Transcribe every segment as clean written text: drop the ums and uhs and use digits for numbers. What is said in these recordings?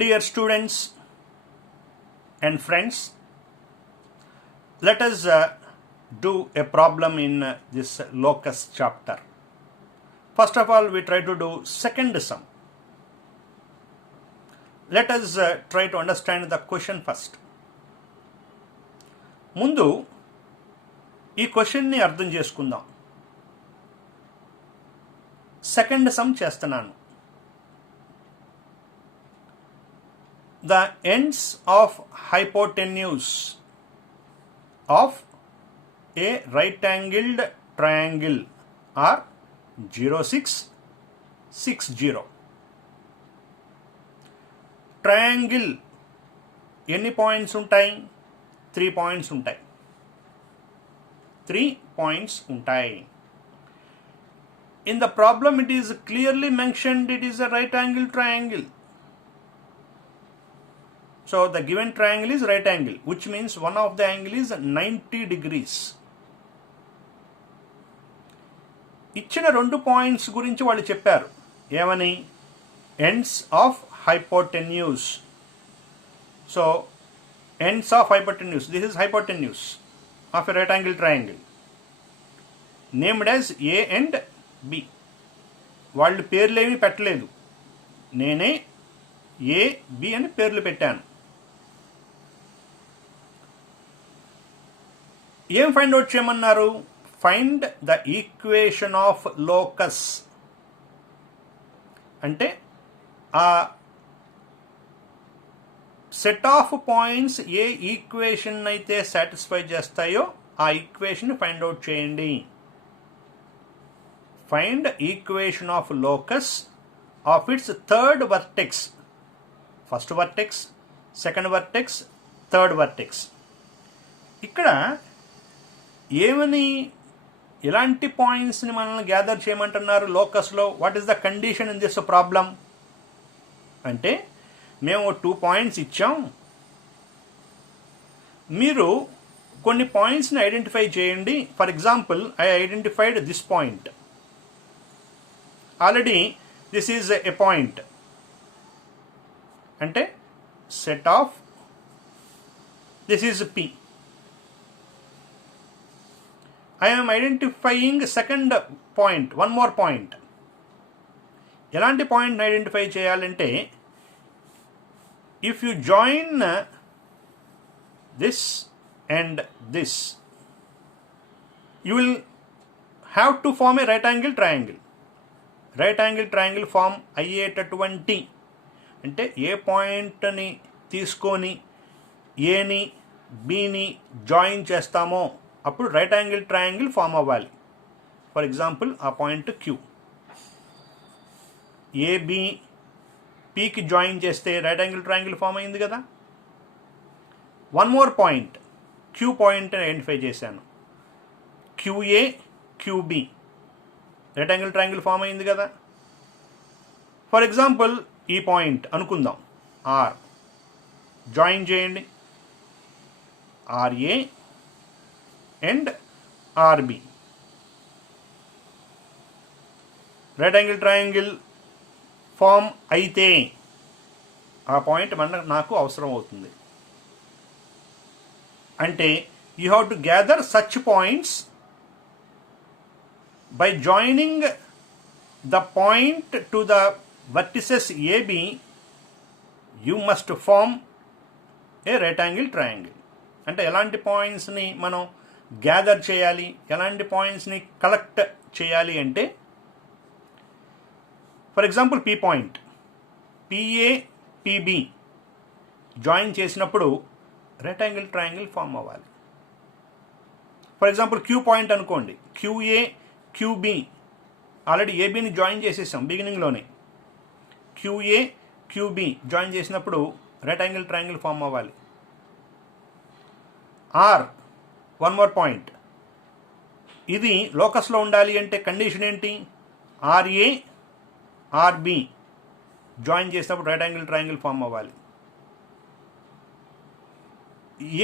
Dear students and friends, let us do a problem in this locus chapter. First of all, we try to do second sum. Let us try to understand the question first. ముందు ఈ క్వశ్చన్ని అర్థం చేసుకుందాం. Second some చేస్తున్నాను. The ends of hypotenuse of a right-angled triangle are 0, 6, 6, 0. Triangle ఎన్ని points ఉంటాయి? 3 points ఉంటాయి. 3 points ఉంటాయి. In the problem it is clearly mentioned it is a right-angled triangle. So the given triangle is right angle, which means one of the angle is 90 degrees. ఇచ్చిన 2 points గురించి వాళ్ళు చెప్పారు. ఏమని? Ends of hypotenuse. So ends of hypotenuse, this is hypotenuse of a right angle triangle named as A and B. వాళ్ళు పేర్లేమీ పెట్టలేదు, నేనే A B అని పేర్లు పెట్టాను. ఏం ఫైండ్ అవుట్ చేయమన్నారు? Find the equation of locus. అంటే ఆ సెట్ ఆఫ్ పాయింట్స్ ఏ ఈక్వేషన్ అయితే సాటిస్ఫై చేస్తాయో ఆ ఈక్వేషన్ ఫైండ్ అవుట్ చేయండి. Find equation of locus of its third vertex. First vertex, second vertex, third vertex. ఇక్కడ ఏమని, ఎలాంటి పాయింట్స్ని మనల్ని గ్యాదర్ చేయమంటున్నారు లోకస్లో? What is the condition in this problem అంటే, మేము 2 పాయింట్స్ ఇచ్చాం, మీరు కొన్ని పాయింట్స్ని ఐడెంటిఫై చేయండి. For example, I identified this point. Already this is a point. అంటే set of this is P. I am identifying second point, one more point. ఎలాంటి point identify చేయాలంటే, if you join this and this, you will have to form a right angle triangle. Right angle triangle form అయ్యేటటువంటి, అంటే ఏ పాయింట్ని తీసుకొని ఏని బిని join చేస్తామో అప్పుడు right angle triangle form అవ్వాలి. ఫర్ ఎగ్జాంపుల్, ఆ పాయింట్ క్యూ, ఏబి పికి జాయిన్ చేస్తే రైట్ యాంగిల్ ట్రయాంగిల్ ఫామ్ అయింది కదా. One more point, Q point identify చేశాను. QA QB right angle triangle form అయింది కదా. ఫర్ ఎగ్జాంపుల్, ఈ పాయింట్ అనుకుందాం ఆర్, జాయిన్ చేయండి RA and RB. Right angle triangle form అయితే ఆ పాయింట్ నాకు అవసరం అవుతుంది. అంటే you have to gather such points by joining the point to the vertices AB. You must form a right angle triangle. అంటే ఎలాంటి పాయింట్స్ని మనం గ్యాదర్ చేయాలి, ఎలాంటి పాయింట్స్ని కలెక్ట్ చేయాలి అంటే, for example P point, PA PB join చేసినప్పుడు రైట్ యాంగిల్ ట్రయాంగిల్ ఫామ్ అవ్వాలి. ఫర్ ఎగ్జాంపుల్ క్యూ పాయింట్ అనుకోండి, క్యూఏ క్యూబి ఆల్రెడీ ఏబిని జాయిన్ చేసేసాం బిగినింగ్లోనే. క్యూఏ క్యూబి జాయిన్ చేసినప్పుడు రైట్ యాంగిల్ ట్రయాంగిల్ ఫామ్ అవ్వాలి. ఆర్, వన్ మోర్ పాయింట్, ఇది లోకస్లో ఉండాలి అంటే కండిషన్ ఏంటి? ఆర్ఏ ఆర్బి జాయిన్ చేసినప్పుడు రైట్ యాంగిల్ ట్రయాంగిల్ ఫామ్ అవ్వాలి.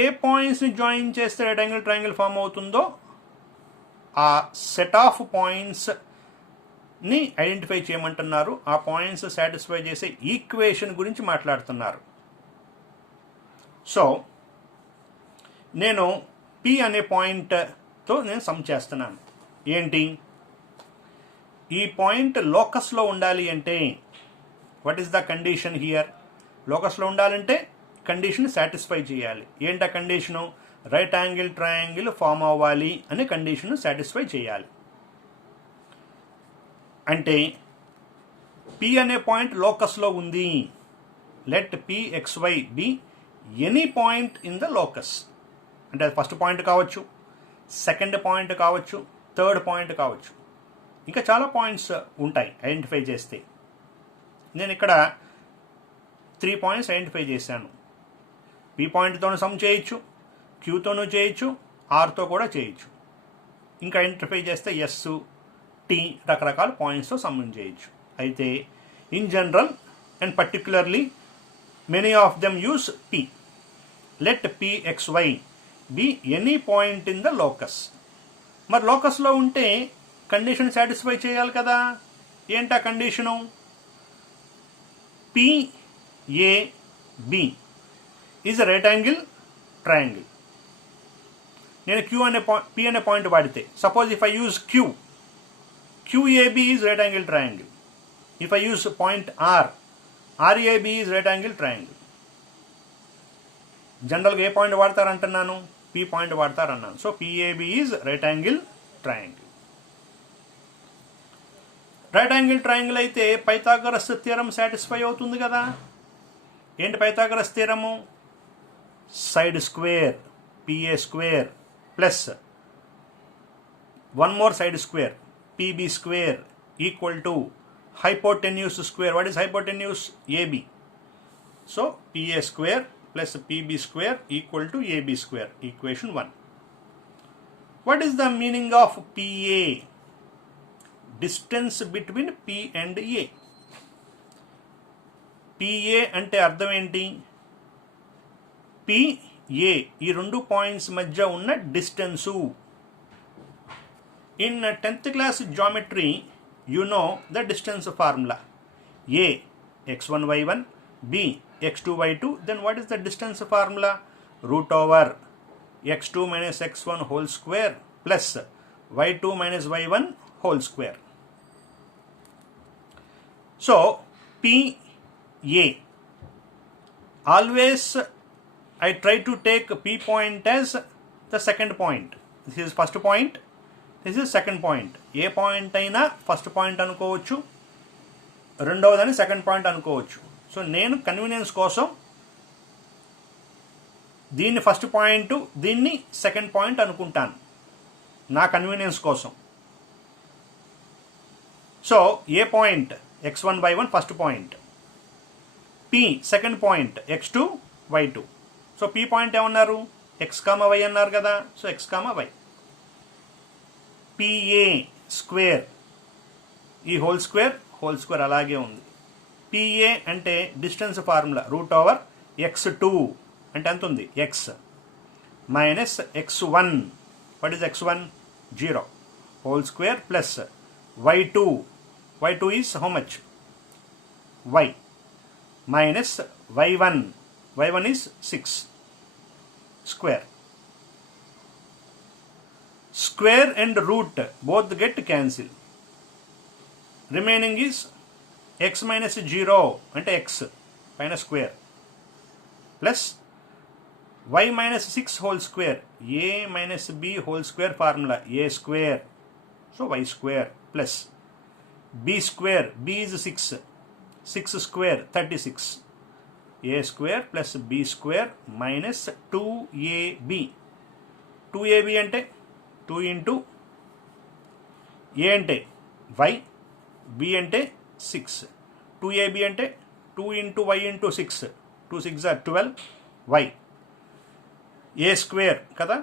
ఏ పాయింట్స్ని జాయిన్ చేస్తే రైట్ యాంగిల్ ట్రయాంగిల్ ఫామ్ అవుతుందో ఆ సెట్ ఆఫ్ పాయింట్స్ ని ఐడెంటిఫై చేయమంటున్నారు. ఆ పాయింట్స్ సాటిస్ఫై చేసే ఈక్వేషన్ గురించి మాట్లాడుతున్నారు. సో నేను పి అనే పాయింట్తో నేను సమ్ చేస్తున్నాను. ఏంటి, ఈ పాయింట్ లోకస్లో ఉండాలి అంటే what is the condition here? లోకస్లో ఉండాలంటే కండిషన్ సాటిస్ఫై చేయాలి. ఏంటి ఆ condition? Right angle triangle form అవ్వాలి అనే కండిషన్ సాటిస్ఫై చేయాలి. అంటే పి అనే పాయింట్ లోకస్లో ఉంది. Let P XY be any point in the locus. అంటే అది ఫస్ట్ పాయింట్ కావచ్చు, సెకండ్ పాయింట్ కావచ్చు, థర్డ్ పాయింట్ కావచ్చు, ఇంకా చాలా పాయింట్స్ ఉంటాయి ఐడెంటిఫై చేస్తే. నేను ఇక్కడ 3 పాయింట్స్ ఐడెంటిఫై చేశాను. పి పాయింట్తోనూ సమ్ చేయొచ్చు, క్యూతోనూ చేయొచ్చు, ఆర్తో కూడా చేయొచ్చు. ఇంకా ఐడెంటిఫై చేస్తే ఎస్, టీ రకరకాల పాయింట్స్తో సమ్ చేయొచ్చు. అయితే in general and particularly many of them use P. Let P X Y be any point in the locus. మరి లోకస్లో ఉంటే కండిషన్ సాటిస్ఫై చేయాలి కదా. ఏంటా condition? PAB is right angle triangle. నేను పి అనే పాయింట్ వాడితే, suppose if I use QAB is right angle triangle. If I use point RAB is right angle triangle. జనరల్గా ఏ పాయింట్ వాడతారంటున్నాను? పి పాయింట్ వాడతారన్నాను. So PAB is right angle triangle. Right angle triangle అయితే Pythagoras theorem satisfy అవుతుంది కదా. ఏంటి Pythagoras theorem? Side square PA square plus one more side square PB square equal to hypotenuse square. What is hypotenuse? AB. So PA square plus PB square equal to AB square. Equation 1. What is the meaning of PA? Distance between P and A. PA అంటే అర్థం ఏంటి? PA ఈ రెండు points మధ్య ఉన్న distance. In 10th class geometry you know the distance formula. A x1 y1, B x2 y2. Then what is the distance formula? Root over x2 minus x1 whole square plus y2 minus y1 whole square. So PA, always I try to take P point as the second point. This is first point, this is second point. ఏ point అయినా first point అనుకోవచ్చు, రెండవదని second point అనుకోవచ్చు. So నేను convenience కోసం దీన్ని first point, దీన్ని second point అనుకుంటాను నా కన్వీనియన్స్ కోసం. సో ఏ point x1 y1 first point, P second point x2 y2. So P point ఏమన్నారు? x, y అన్నారు కదా. So x, y. PA square, ఈ హోల్ స్క్వేర్ అలాగే ఉంది. PA అంటే distance formula root over x2 అంటే ఎంత ఉంది? x minus x1. What is x1? 0 whole square plus y2 is how much? y minus y1 is 6 square. Square and root both get cancel. Remaining is x minus 0 అంటే x పైన square plus y minus 6 whole square, a minus b whole square formula, a square, so y square plus b square, b is 6 square 36, a square plus b square minus 2ab. 2ab అంటే 2 into ఏ అంటే y, b అంటే 6, 2ab అంటే 2 into y into 6, 2 6 are 12, y, a square కదా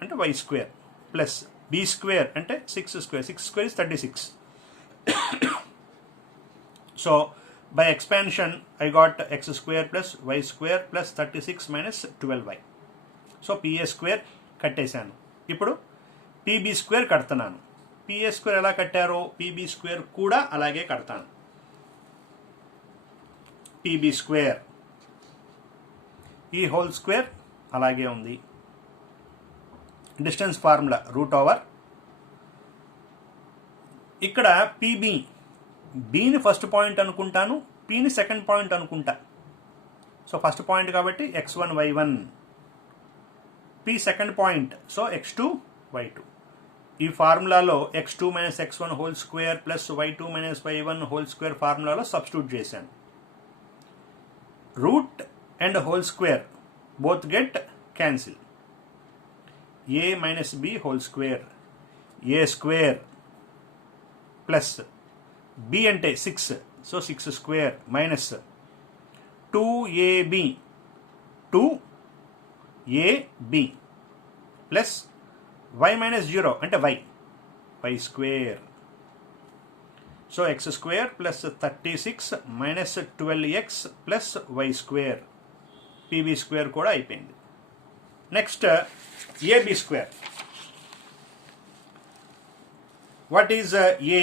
అంటే y square plus b square అంటే 6 square, 6 square is 36. So by expansion I got x square plus y square plus 36 minus 12y. So pa square కట్టేశాను. ఇప్పుడు PB square కడుతున్నాను. PA square ఎలా కట్టారో PB square కూడా అలాగే కడతాను. పీబీ స్క్వేర్, ఈ whole square అలాగే ఉంది. డిస్టెన్స్ ఫార్ములా √, ఇక్కడ పీబీ, బీని ఫస్ట్ పాయింట్ అనుకుంటాను, పీని సెకండ్ పాయింట్ అనుకుంటా. సో ఫస్ట్ పాయింట్ కాబట్టి x1 y1, P second point, so x2 y2. ఈ ఫార్ములాలో x2 - x1 whole square plus y2 - y1 whole square ఫార్ములాలో సబ్స్టిట్యూట్ చేశాను. Root and whole square both get cancel. a minus b whole square, a square plus b ante 6, so 6 square minus 2ab, 2ab plus y minus 0 ante y square. So x square plus 36 minus 12x plus y square. PB square కూడా అయిపోయింది. Next AB square. What is A?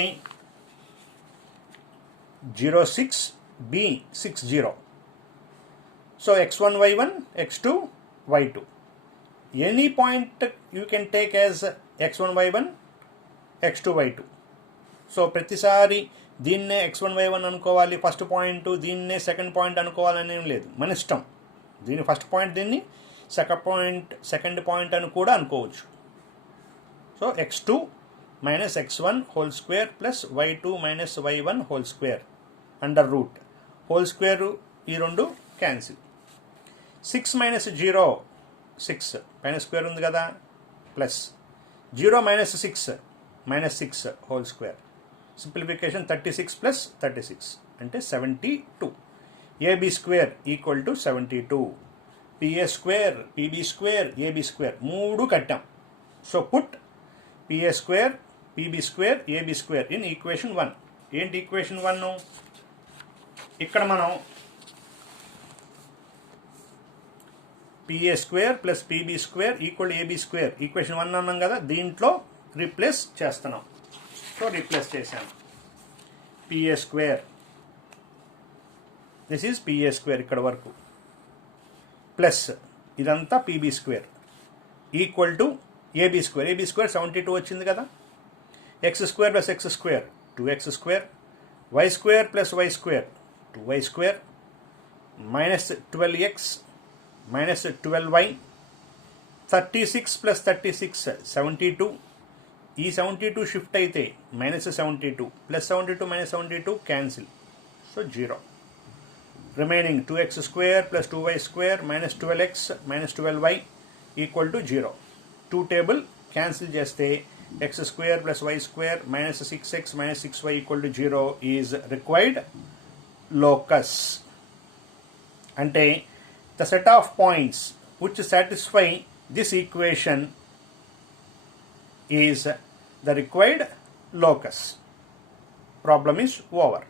06, B 60. So x1 y1, x2 y2. Any point you can take as x1 y1, x2 y2. సో ప్రతిసారి దీన్నే x1 y1 అనుకోవాలి first point, దీన్నే second point అనుకోవాలని ఏం లేదు, మన ఇష్టం. దీని ఫస్ట్ పాయింట్, దీన్ని సెకండ్ పాయింట్ అని కూడా అనుకోవచ్చు. So x2 - x1 whole square plus y2 - y1 whole square under root. Whole square ఈ రెండు క్యాన్సిల్. 6 - 0, 6 పైన స్క్వేర్ ఉంది కదా, plus 0 - 6 -6 whole square. Simplification 36 plus 36 అంటే 72. AB square equal to 72. PA square, PB square, AB square మూడు కట్టాం. So put PA square, PB square, AB square in equation 1. ఏంటి equation 1? ఇక్కడ మనం PA square plus PB square equal AB square equation 1 అన్నాం కదా, దీంట్లో replace చేస్తున్నాం. So replace చేశాను. PA square, this is PA square ఇక్కడ వరకు, ప్లస్ ఇదంతా PB square equal to AB square. AB square 72 వచ్చింది కదా. X square plus x square 2x square, y square plus y square 2y square, minus 12x minus 12y, 36 plus 36 72. ఈ 72 shift అయితే minus 72 plus 72 minus 72 cancel. So 0. Remaining 2x square plus 2y square minus 12x minus 12y equal to 0. 2 table cancel చేస్తే x square plus y square minus 6x minus 6y equal to 0 is required locus. అంటే the set of points which satisfy this equation is the required locus. Problem is over.